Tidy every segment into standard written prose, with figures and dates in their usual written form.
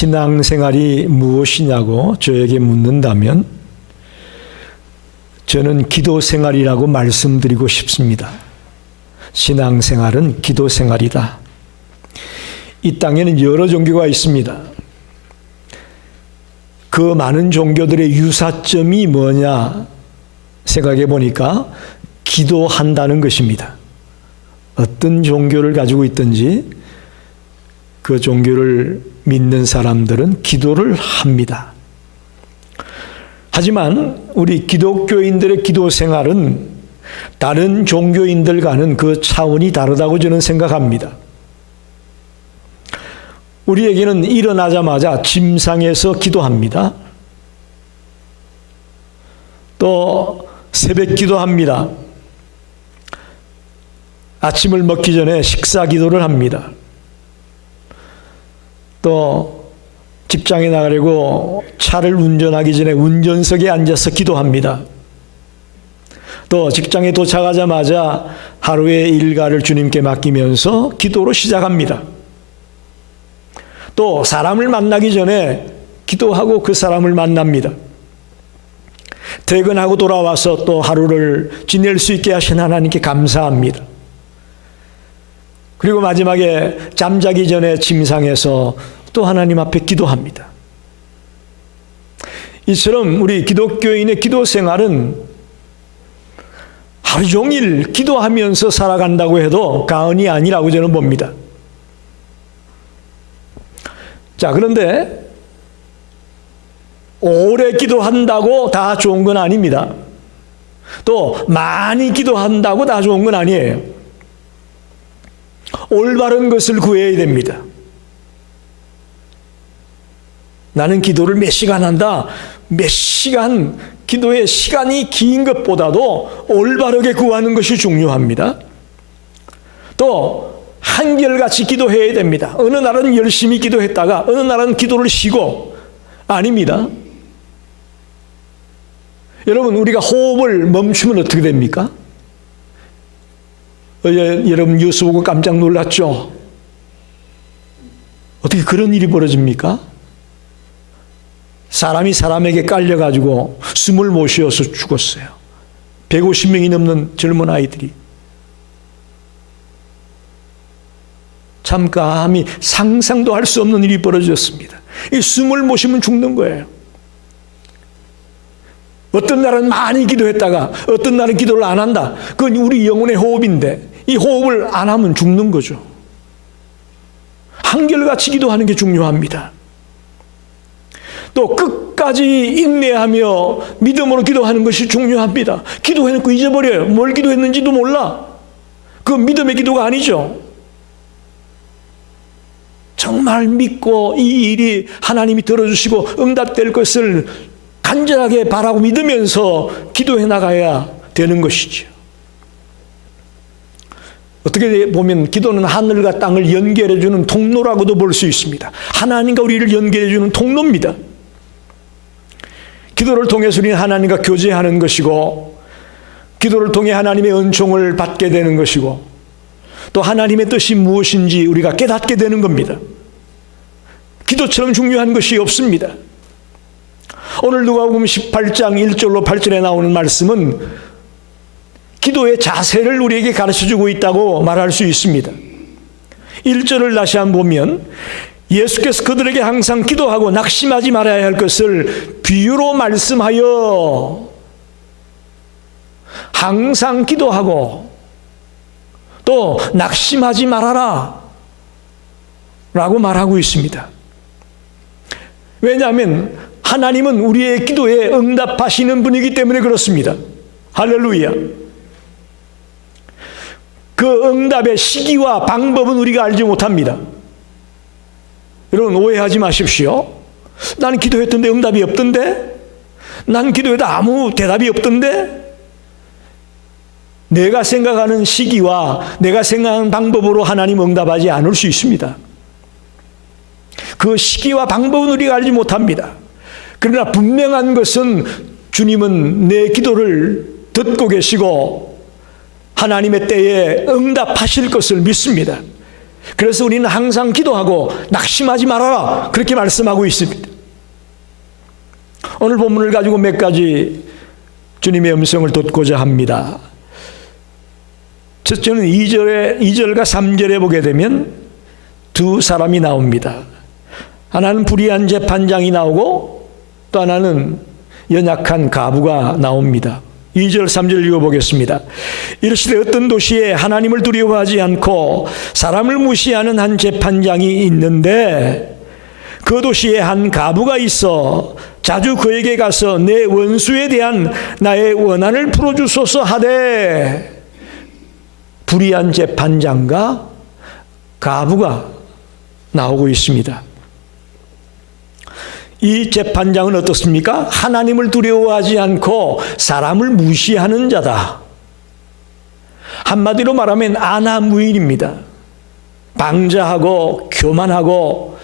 신앙생활이 무엇이냐고 저에게 묻는다면 저는 기도생활이라고 말씀드리고 싶습니다. 신앙생활은 기도생활이다. 이 땅에는 여러 종교가 있습니다. 그 많은 종교들의 유사점이 뭐냐 생각해 보니까 기도한다는 것입니다. 어떤 종교를 가지고 있든지 그 종교를 믿는 사람들은 기도를 합니다. 하지만 우리 기독교인들의 기도 생활은 다른 종교인들과는 그 차원이 다르다고 저는 생각합니다. 우리에게는 일어나자마자 침상에서 기도합니다. 또 새벽 기도합니다. 아침을 먹기 전에 식사 기도를 합니다. 또 직장에 나가려고 차를 운전하기 전에 운전석에 앉아서 기도합니다. 또 직장에 도착하자마자 하루의 일과를 주님께 맡기면서 기도로 시작합니다. 또 사람을 만나기 전에 기도하고 그 사람을 만납니다. 퇴근하고 돌아와서 또 하루를 지낼 수 있게 하신 하나님께 감사합니다. 그리고 마지막에 잠자기 전에 침상에서 또 하나님 앞에 기도합니다. 이처럼 우리 기독교인의 기도 생활은 하루 종일 기도하면서 살아간다고 해도 과언이 아니라고 저는 봅니다. 자, 그런데 오래 기도한다고 다 좋은 건 아닙니다. 또 많이 기도한다고 다 좋은 건 아니에요. 올바른 것을 구해야 됩니다. 나는 기도를 몇 시간 한다. 몇 시간 기도의 시간이 긴 것보다도 올바르게 구하는 것이 중요합니다. 또 한결같이 기도해야 됩니다. 어느 날은 열심히 기도했다가 어느 날은 기도를 쉬고 아닙니다. 여러분, 우리가 호흡을 멈추면 어떻게 됩니까? 여러분 뉴스 보고 깜짝 놀랐죠? 어떻게 그런 일이 벌어집니까? 사람이 사람에게 깔려가지고 숨을 못 쉬어서 죽었어요. 150명이 넘는 젊은 아이들이. 참 감히 상상도 할 수 없는 일이 벌어졌습니다. 이 숨을 못 쉬면 죽는 거예요. 어떤 날은 많이 기도했다가 어떤 날은 기도를 안 한다. 그건 우리 영혼의 호흡인데 이 호흡을 안 하면 죽는 거죠. 한결같이 기도하는 게 중요합니다. 또 끝까지 인내하며 믿음으로 기도하는 것이 중요합니다. 기도해놓고 잊어버려요. 뭘 기도했는지도 몰라. 그건 믿음의 기도가 아니죠. 정말 믿고 이 일이 하나님이 들어주시고 응답될 것을 간절하게 바라고 믿으면서 기도해 나가야 되는 것이죠. 어떻게 보면 기도는 하늘과 땅을 연결해주는 통로라고도 볼 수 있습니다. 하나님과 우리를 연결해주는 통로입니다. 기도를 통해서 우리는 하나님과 교제하는 것이고 기도를 통해 하나님의 은총을 받게 되는 것이고 또 하나님의 뜻이 무엇인지 우리가 깨닫게 되는 겁니다. 기도처럼 중요한 것이 없습니다. 오늘 누가복음 18장 1절로 8절에 나오는 말씀은 기도의 자세를 우리에게 가르쳐주고 있다고 말할 수 있습니다. 1절을 다시 한번 보면 예수께서 그들에게 항상 기도하고 낙심하지 말아야 할 것을 비유로 말씀하여 항상 기도하고 또 낙심하지 말아라 라고 말하고 있습니다. 왜냐하면 하나님은 우리의 기도에 응답하시는 분이기 때문에 그렇습니다. 할렐루야. 그 응답의 시기와 방법은 우리가 알지 못합니다. 여러분 오해하지 마십시오. 나는 기도했던데 응답이 없던데? 난 기도해도 아무 대답이 없던데? 내가 생각하는 시기와 내가 생각하는 방법으로 하나님 응답하지 않을 수 있습니다. 그 시기와 방법은 우리가 알지 못합니다. 그러나 분명한 것은 주님은 내 기도를 듣고 계시고 하나님의 때에 응답하실 것을 믿습니다. 그래서 우리는 항상 기도하고 낙심하지 말아라, 그렇게 말씀하고 있습니다. 오늘 본문을 가지고 몇 가지 주님의 음성을 듣고자 합니다. 첫째는 2절과 3절에 보게 되면 두 사람이 나옵니다. 하나는 불의한 재판장이 나오고 또 하나는 연약한 가부가 나옵니다. 2절 3절 읽어보겠습니다. 이르시되 어떤 도시에 하나님을 두려워하지 않고 사람을 무시하는 한 재판장이 있는데 그 도시에 한 가부가 있어 자주 그에게 가서 내 원수에 대한 나의 원한을 풀어주소서 하되, 불의한 재판장과 가부가 나오고 있습니다. 이 재판장은 어떻습니까? 하나님을 두려워하지 않고 사람을 무시하는 자다. 한마디로 말하면 아나무인입니다. 방자하고 교만하고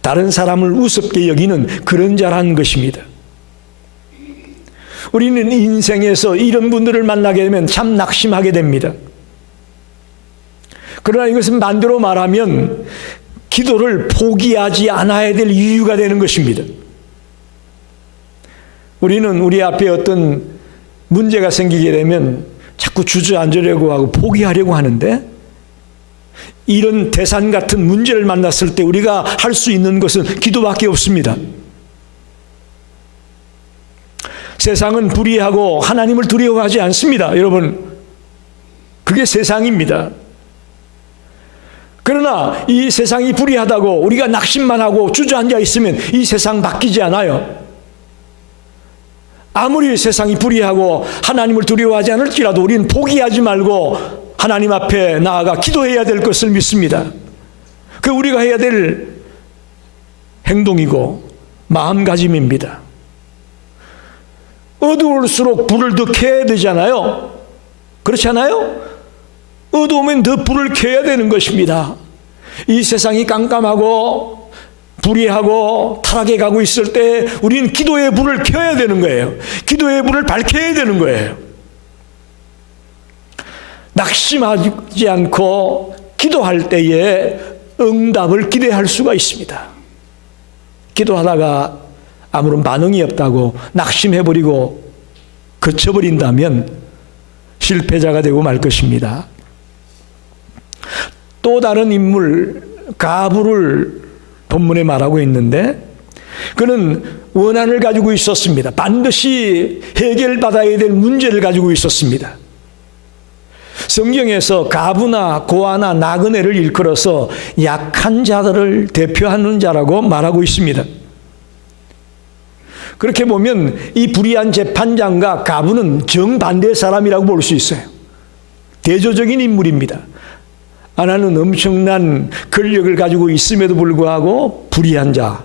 다른 사람을 우습게 여기는 그런 자라는 것입니다. 우리는 인생에서 이런 분들을 만나게 되면 참 낙심하게 됩니다. 그러나 이것은 반대로 말하면 기도를 포기하지 않아야 될 이유가 되는 것입니다. 우리는 우리 앞에 어떤 문제가 생기게 되면 자꾸 주저앉으려고 하고 포기하려고 하는데, 이런 대산 같은 문제를 만났을 때 우리가 할 수 있는 것은 기도밖에 없습니다. 세상은 불의하고 하나님을 두려워하지 않습니다. 여러분, 그게 세상입니다. 그러나 이 세상이 불의하다고 우리가 낙심만 하고 주저앉아 있으면 이 세상 바뀌지 않아요. 아무리 세상이 불의하고 하나님을 두려워하지 않을지라도 우리는 포기하지 말고 하나님 앞에 나아가 기도해야 될 것을 믿습니다. 그 우리가 해야 될 행동이고 마음가짐입니다. 어두울수록 불을 더 켜야 되잖아요. 그렇지 않아요? 어두우면 더 불을 켜야 되는 것입니다. 이 세상이 깜깜하고 불의하고 타락해 가고 있을 때 우리는 기도의 불을 켜야 되는 거예요. 기도의 불을 밝혀야 되는 거예요. 낙심하지 않고 기도할 때에 응답을 기대할 수가 있습니다. 기도하다가 아무런 반응이 없다고 낙심해버리고 그쳐버린다면 실패자가 되고 말 것입니다. 또 다른 인물 가부를 본문에 말하고 있는데, 그는 원한을 가지고 있었습니다. 반드시 해결받아야 될 문제를 가지고 있었습니다. 성경에서 가부나 고아나 나그네를 일컬어서 약한 자들을 대표하는 자라고 말하고 있습니다. 그렇게 보면 이 불의한 재판장과 가부는 정반대의 사람이라고 볼 수 있어요. 대조적인 인물입니다. 하나는 엄청난 권력을 가지고 있음에도 불구하고 불의한 자,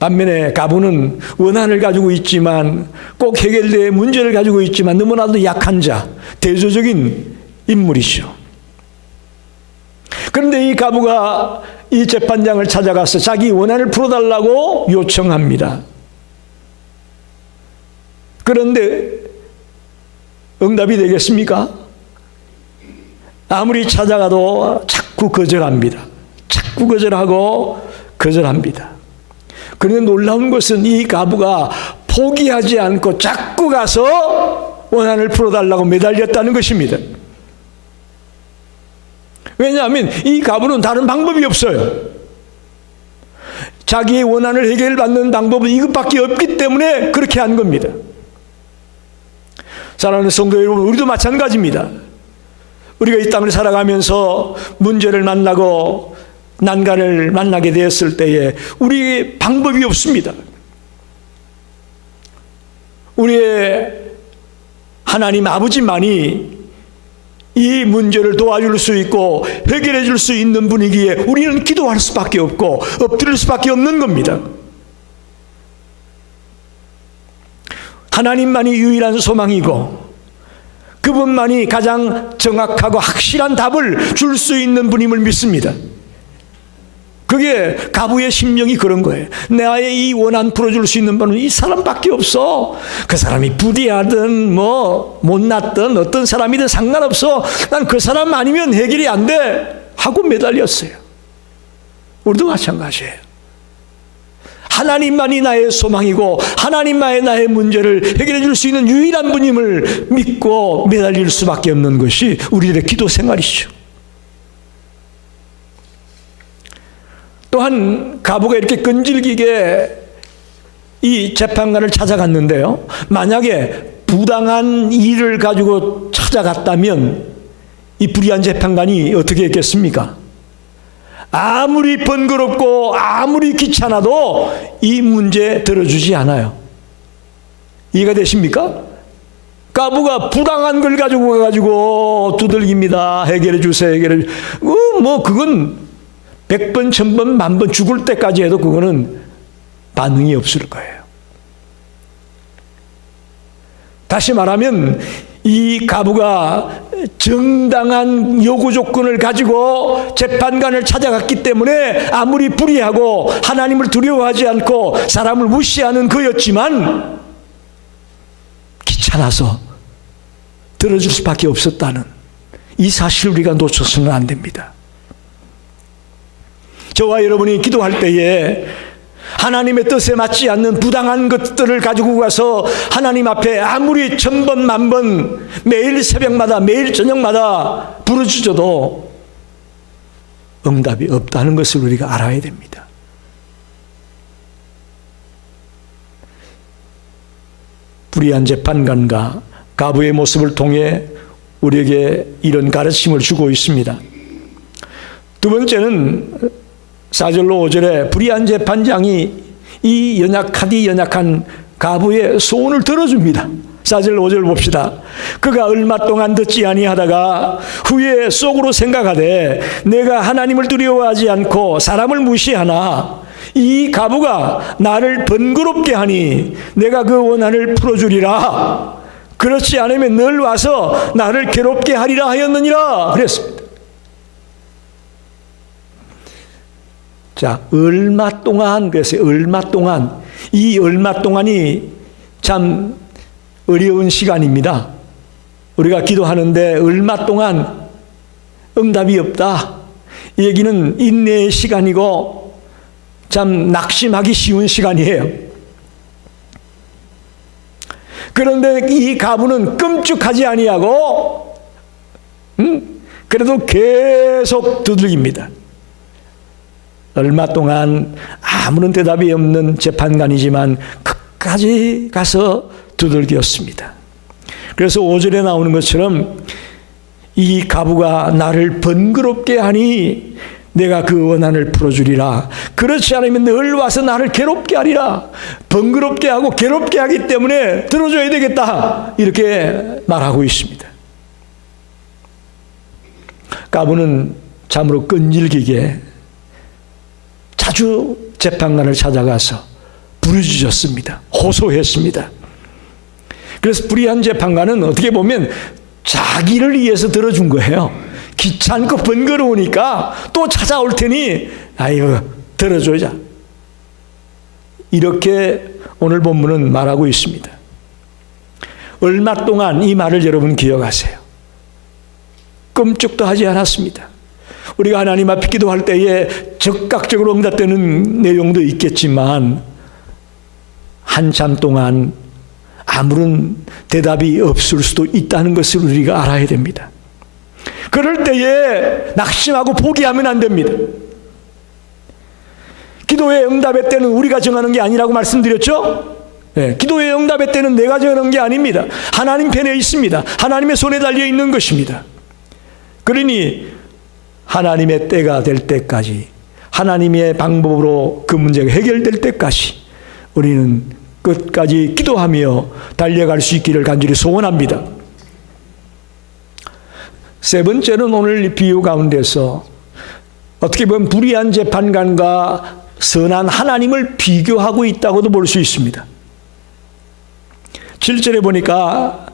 반면에 가부는 원한을 가지고 있지만 꼭 해결될 문제를 가지고 있지만 너무나도 약한 자, 대조적인 인물이죠. 그런데 이 가부가 이 재판장을 찾아가서 자기 원한을 풀어달라고 요청합니다. 그런데 응답이 되겠습니까? 아무리 찾아가도 자꾸 거절합니다. 자꾸 거절하고 거절합니다. 그런데 놀라운 것은 이 가부가 포기하지 않고 자꾸 가서 원한을 풀어달라고 매달렸다는 것입니다. 왜냐하면 이 가부는 다른 방법이 없어요. 자기의 원한을 해결받는 방법은 이것밖에 없기 때문에 그렇게 한 겁니다. 사랑하는 성도 여러분, 우리도 마찬가지입니다. 우리가 이 땅을 살아가면서 문제를 만나고 난간을 만나게 되었을 때에 우리 방법이 없습니다. 우리의 하나님 아버지만이 이 문제를 도와줄 수 있고 해결해 줄 수 있는 분이기에 우리는 기도할 수밖에 없고 엎드릴 수밖에 없는 겁니다. 하나님만이 유일한 소망이고 그분만이 가장 정확하고 확실한 답을 줄 수 있는 분임을 믿습니다. 그게 가부의 심령이 그런 거예요. 나의 이 원한 풀어줄 수 있는 분은 이 사람밖에 없어. 그 사람이 부디하든 뭐 못났든 어떤 사람이든 상관없어. 난 그 사람 아니면 해결이 안 돼. 하고 매달렸어요. 우리도 마찬가지예요. 하나님만이 나의 소망이고 하나님만이 나의 문제를 해결해 줄 수 있는 유일한 분임을 믿고 매달릴 수밖에 없는 것이 우리들의 기도 생활이죠. 또한 가부가 이렇게 끈질기게 이 재판관을 찾아갔는데요, 만약에 부당한 일을 가지고 찾아갔다면 이 불의한 재판관이 어떻게 했겠습니까? 아무리 번거롭고 아무리 귀찮아도 이 문제 들어주지 않아요. 이해가 되십니까? 가부가 부당한 걸 가지고 가가지고 두들깁니다. 해결해 주세요. 해결해 주세요. 그건 100번, 1000번, 만번 죽을 때까지 해도 그거는 반응이 없을 거예요. 다시 말하면 이 가부가 정당한 요구 조건을 가지고 재판관을 찾아갔기 때문에 아무리 불의하고 하나님을 두려워하지 않고 사람을 무시하는 그였지만 귀찮아서 들어줄 수밖에 없었다는 이 사실을 우리가 놓쳐서는 안 됩니다. 저와 여러분이 기도할 때에 하나님의 뜻에 맞지 않는 부당한 것들을 가지고 가서 하나님 앞에 아무리 1000번 만번 매일 새벽마다 매일 저녁마다 부르짖어도 응답이 없다는 것을 우리가 알아야 됩니다. 불의한 재판관과 가부의 모습을 통해 우리에게 이런 가르침을 주고 있습니다. 두 번째는 4절로 5절에 불의한 재판장이 이 연약한 가부의 소원을 들어줍니다. 4절 5절 봅시다. 그가 얼마 동안 듣지 아니하다가 후에 속으로 생각하되 내가 하나님을 두려워하지 않고 사람을 무시하나 이 가부가 나를 번거롭게 하니 내가 그 원한을 풀어주리라. 그렇지 않으면 늘 와서 나를 괴롭게 하리라 하였느니라 그랬습니다. 자, 얼마 동안 그랬어요. 얼마 동안. 이 얼마 동안이 참 어려운 시간입니다. 우리가 기도하는데 얼마 동안 응답이 없다. 이 얘기는 인내의 시간이고 참 낙심하기 쉬운 시간이에요. 그런데 이 가부는 끔찍하지 아니하고 그래도 계속 두들깁니다. 얼마 동안 아무런 대답이 없는 재판관이지만 끝까지 가서 두들겼습니다. 그래서 5절에 나오는 것처럼 이 가부가 나를 번거롭게 하니 내가 그 원한을 풀어주리라. 그렇지 않으면 늘 와서 나를 괴롭게 하리라. 번거롭게 하고 괴롭게 하기 때문에 들어줘야 되겠다. 이렇게 말하고 있습니다. 가부는 참으로 끈질기게 자주 재판관을 찾아가서 부르짖었습니다. 호소했습니다. 그래서 불의한 재판관은 어떻게 보면 자기를 위해서 들어준 거예요. 귀찮고 번거로우니까 또 찾아올 테니 아이고 들어줘자. 이렇게 오늘 본문은 말하고 있습니다. 얼마 동안 이 말을 여러분 기억하세요. 끔찍도 하지 않았습니다. 우리가 하나님 앞에 기도할 때에 즉각적으로 응답되는 내용도 있겠지만 한참 동안 아무런 대답이 없을 수도 있다는 것을 우리가 알아야 됩니다. 그럴 때에 낙심하고 포기하면 안 됩니다. 기도의 응답의 때는 우리가 정하는 게 아니라고 말씀드렸죠? 네, 기도의 응답의 때는 내가 정하는 게 아닙니다. 하나님 편에 있습니다. 하나님의 손에 달려 있는 것입니다. 그러니 하나님의 때가 될 때까지, 하나님의 방법으로 그 문제가 해결될 때까지 우리는 끝까지 기도하며 달려갈 수 있기를 간절히 소원합니다. 세 번째는 오늘 비유 가운데서 어떻게 보면 불의한 재판관과 선한 하나님을 비교하고 있다고도 볼 수 있습니다. 7절에 보니까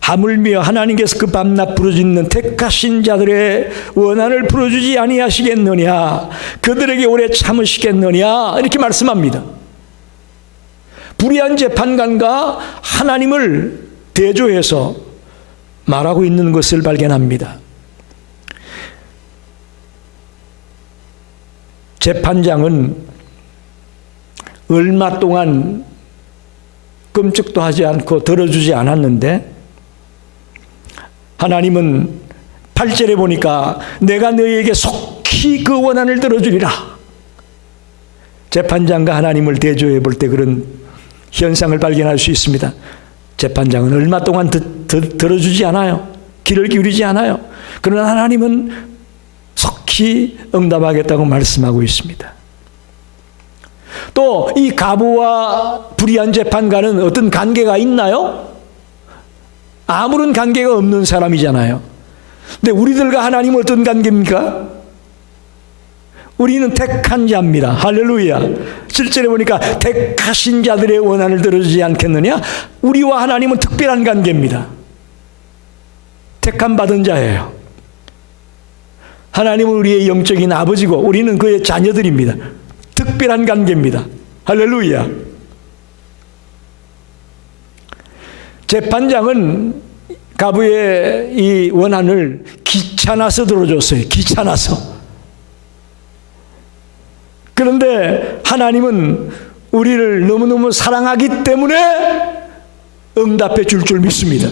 하물며 하나님께서 그 밤낮 부르짖는 택하신 자들의 원한을 풀어주지 아니하시겠느냐, 그들에게 오래 참으시겠느냐, 이렇게 말씀합니다. 불의한 재판관과 하나님을 대조해서 말하고 있는 것을 발견합니다. 재판장은 얼마 동안 끔찍도 하지 않고 들어주지 않았는데 하나님은 8절에 보니까 내가 너희에게 속히 그 원한을 들어주리라. 재판장과 하나님을 대조해 볼 때 그런 현상을 발견할 수 있습니다. 재판장은 얼마 동안 들어주지 않아요. 귀를 기울이지 않아요. 그러나 하나님은 속히 응답하겠다고 말씀하고 있습니다. 또 이 과부와 불의한 재판관은 어떤 관계가 있나요? 아무런 관계가 없는 사람이잖아요. 근데 우리들과 하나님은 어떤 관계입니까? 우리는 택한 자입니다. 할렐루야. 7절에 보니까 택하신 자들의 원한을 들어주지 않겠느냐? 우리와 하나님은 특별한 관계입니다. 택함 받은 자예요. 하나님은 우리의 영적인 아버지고 우리는 그의 자녀들입니다. 특별한 관계입니다. 할렐루야. 재판장은 과부의 이 원한을 귀찮아서 들어줬어요. 귀찮아서. 그런데 하나님은 우리를 너무너무 사랑하기 때문에 응답해 줄 믿습니다.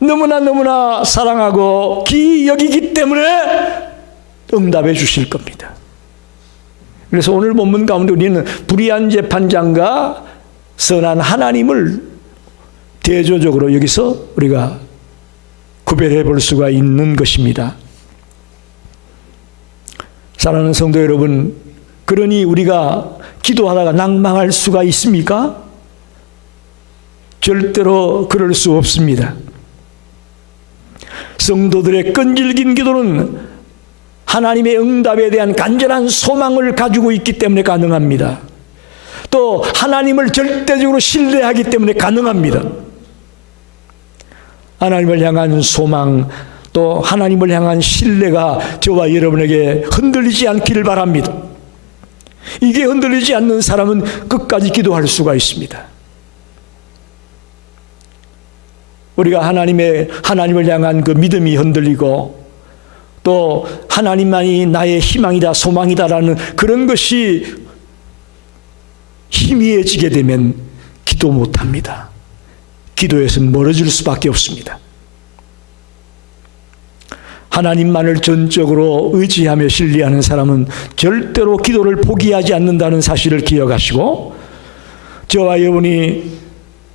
너무나 사랑하고 귀히 여기기 때문에 응답해 주실 겁니다. 그래서 오늘 본문 가운데 우리는 불의한 재판장과 선한 하나님을 대조적으로 여기서 우리가 구별해 볼 수가 있는 것입니다. 사랑하는 성도 여러분, 그러니 우리가 기도하다가 낭망할 수가 있습니까? 절대로 그럴 수 없습니다. 성도들의 끈질긴 기도는 하나님의 응답에 대한 간절한 소망을 가지고 있기 때문에 가능합니다. 또 하나님을 절대적으로 신뢰하기 때문에 가능합니다. 하나님을 향한 소망, 또 하나님을 향한 신뢰가 저와 여러분에게 흔들리지 않기를 바랍니다. 이게 흔들리지 않는 사람은 끝까지 기도할 수가 있습니다. 우리가 하나님을 향한 그 믿음이 흔들리고 또 하나님만이 나의 희망이다, 소망이다라는 그런 것이 희미해지게 되면 기도 못합니다. 기도에서 멀어질 수밖에 없습니다. 하나님만을 전적으로 의지하며 신뢰하는 사람은 절대로 기도를 포기하지 않는다는 사실을 기억하시고, 저와 여러분이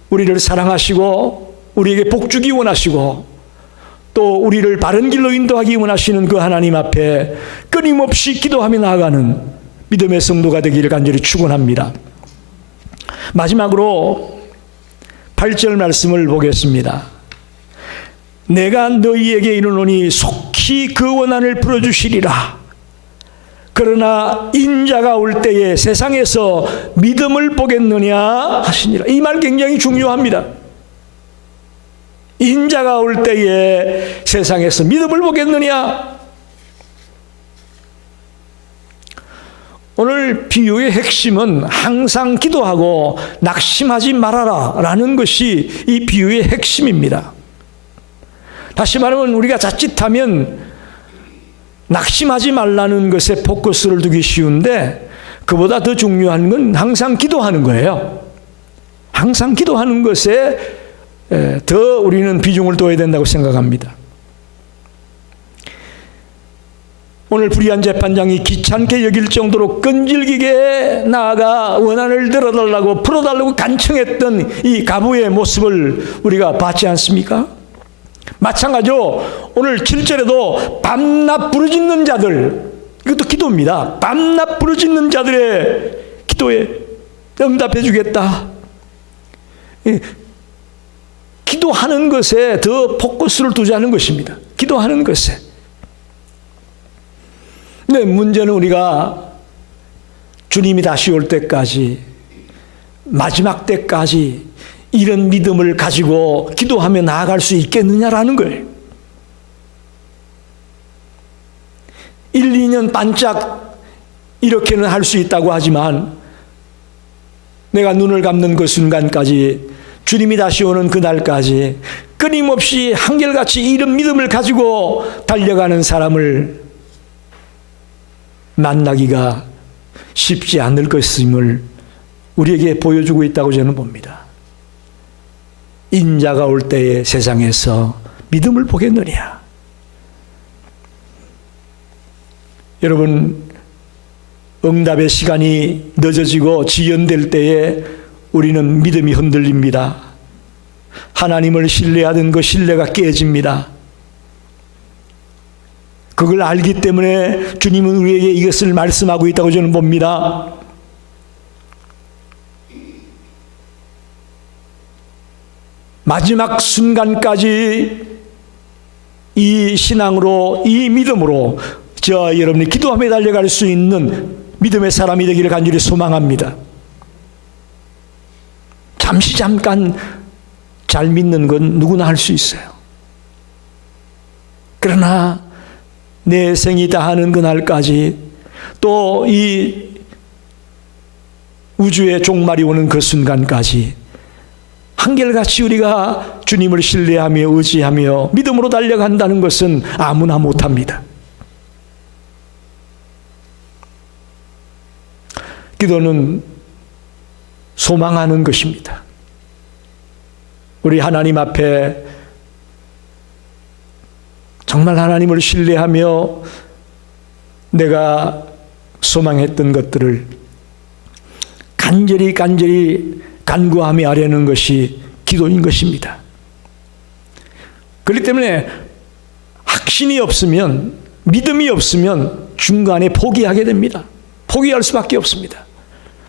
우리를 사랑하시고 우리에게 복주기 원하시고 또 우리를 바른 길로 인도하기 원하시는 그 하나님 앞에 끊임없이 기도하며 나아가는 믿음의 성도가 되기를 간절히 축원합니다. 마지막으로 8절 말씀을 보겠습니다. 내가 너희에게 이르노니 속히 그 원한을 풀어주시리라. 그러나 인자가 올 때에 세상에서 믿음을 보겠느냐 하시니라. 이 말 굉장히 중요합니다. 인자가 올 때에 세상에서 믿음을 보겠느냐. 오늘 비유의 핵심은 항상 기도하고 낙심하지 말아라 라는 것이 이 비유의 핵심입니다. 다시 말하면 우리가 자칫하면 낙심하지 말라는 것에 포커스를 두기 쉬운데 그보다 더 중요한 건 항상 기도하는 거예요. 항상 기도하는 것에 더 우리는 비중을 둬야 된다고 생각합니다. 오늘 불의한 재판장이 귀찮게 여길 정도로 끈질기게 나아가 원한을 들어달라고 풀어달라고 간청했던 이 과부의 모습을 우리가 봤지 않습니까? 마찬가지로 오늘 7절에도 밤낮 부르짖는 자들, 이것도 기도입니다. 밤낮 부르짖는 자들의 기도에 응답해 주겠다. 기도하는 것에 더 포커스를 두자는 것입니다. 기도하는 것에. 근데 문제는 우리가 주님이 다시 올 때까지, 마지막 때까지 이런 믿음을 가지고 기도하며 나아갈 수 있겠느냐라는 거예요. 1, 2년 반짝 이렇게는 할 수 있다고 하지만 내가 눈을 감는 그 순간까지, 주님이 다시 오는 그날까지 끊임없이 한결같이 이런 믿음을 가지고 달려가는 사람을 만나기가 쉽지 않을 것임을 우리에게 보여주고 있다고 저는 봅니다. 인자가 올 때에 세상에서 믿음을 보겠느냐? 여러분, 응답의 시간이 늦어지고 지연될 때에 우리는 믿음이 흔들립니다. 하나님을 신뢰하던 그 신뢰가 깨집니다. 그걸 알기 때문에 주님은 우리에게 이것을 말씀하고 있다고 저는 봅니다. 마지막 순간까지 이 신앙으로, 이 믿음으로 저와 여러분이 기도하며 달려갈 수 있는 믿음의 사람이 되기를 간절히 소망합니다. 잠깐 잘 믿는 건 누구나 할 수 있어요. 그러나 내 생이 다하는 그날까지, 또 이 우주의 종말이 오는 그 순간까지 한결같이 우리가 주님을 신뢰하며 의지하며 믿음으로 달려간다는 것은 아무나 못합니다. 기도는 소망하는 것입니다. 우리 하나님 앞에 정말 하나님을 신뢰하며 내가 소망했던 것들을 간절히 간구하며 아뢰는 것이 기도인 것입니다. 그렇기 때문에 확신이 없으면, 믿음이 없으면 중간에 포기하게 됩니다. 포기할 수밖에 없습니다.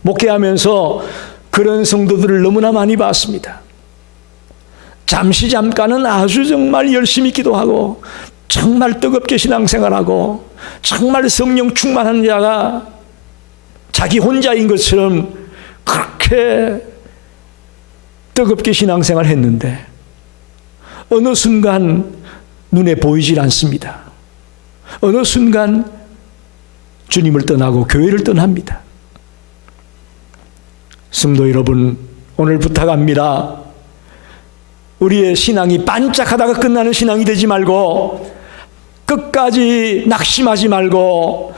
목회하면서 그런 성도들을 너무나 많이 봤습니다. 잠깐은 아주 정말 열심히 기도하고 정말 뜨겁게 신앙생활하고 정말 성령 충만한 자가 자기 혼자인 것처럼 그렇게 뜨겁게 신앙생활 했는데 어느 순간 눈에 보이질 않습니다. 어느 순간 주님을 떠나고 교회를 떠납니다. 성도 여러분, 오늘 부탁합니다. 우리의 신앙이 반짝하다가 끝나는 신앙이 되지 말고 끝까지 낙심하지 말고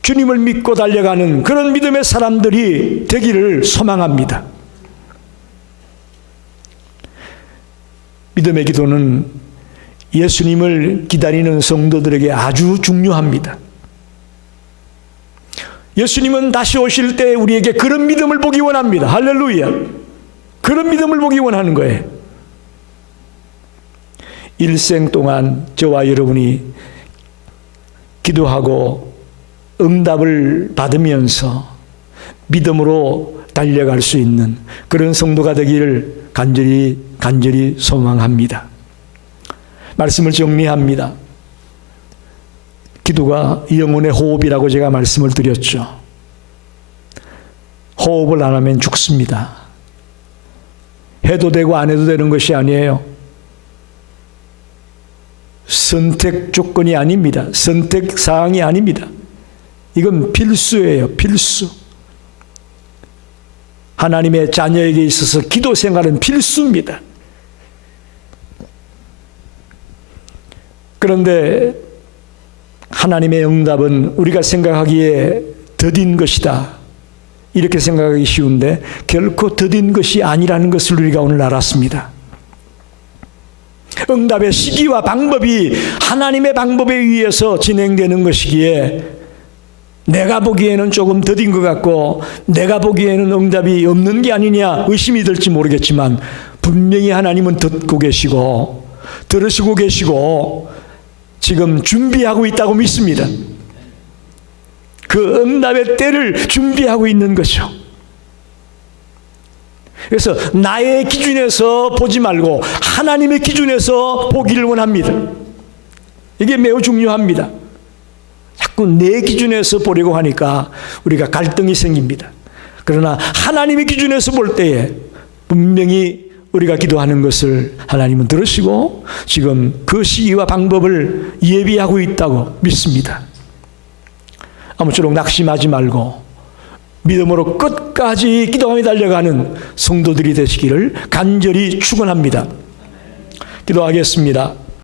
주님을 믿고 달려가는 그런 믿음의 사람들이 되기를 소망합니다. 믿음의 기도는 예수님을 기다리는 성도들에게 아주 중요합니다. 예수님은 다시 오실 때 우리에게 그런 믿음을 보기 원합니다. 할렐루야. 그런 믿음을 보기 원하는 거예요. 일생 동안 저와 여러분이 기도하고 응답을 받으면서 믿음으로 달려갈 수 있는 그런 성도가 되기를 간절히 소망합니다. 말씀을 정리합니다. 기도가 영혼의 호흡이라고 제가 말씀을 드렸죠. 호흡을 안 하면 죽습니다. 해도 되고 안 해도 되는 것이 아니에요. 선택 조건이 아닙니다. 선택 사항이 아닙니다. 이건 필수예요. 필수. 하나님의 자녀에게 있어서 기도 생활은 필수입니다. 그런데 하나님의 응답은 우리가 생각하기에 더딘 것이다, 이렇게 생각하기 쉬운데 결코 더딘 것이 아니라는 것을 우리가 오늘 알았습니다. 응답의 시기와 방법이 하나님의 방법에 의해서 진행되는 것이기에 내가 보기에는 조금 더딘 것 같고 내가 보기에는 응답이 없는 게 아니냐 의심이 들지 모르겠지만 분명히 하나님은 듣고 계시고 들으시고 계시고 지금 준비하고 있다고 믿습니다. 그 응답의 때를 준비하고 있는 거죠. 그래서 나의 기준에서 보지 말고 하나님의 기준에서 보기를 원합니다. 이게 매우 중요합니다. 자꾸 내 기준에서 보려고 하니까 우리가 갈등이 생깁니다. 그러나 하나님의 기준에서 볼 때에 분명히 우리가 기도하는 것을 하나님은 들으시고 지금 그 시기와 방법을 예비하고 있다고 믿습니다. 아무쪼록 낙심하지 말고 믿음으로 끝까지 기도하며 달려가는 성도들이 되시기를 간절히 축원합니다. 기도하겠습니다.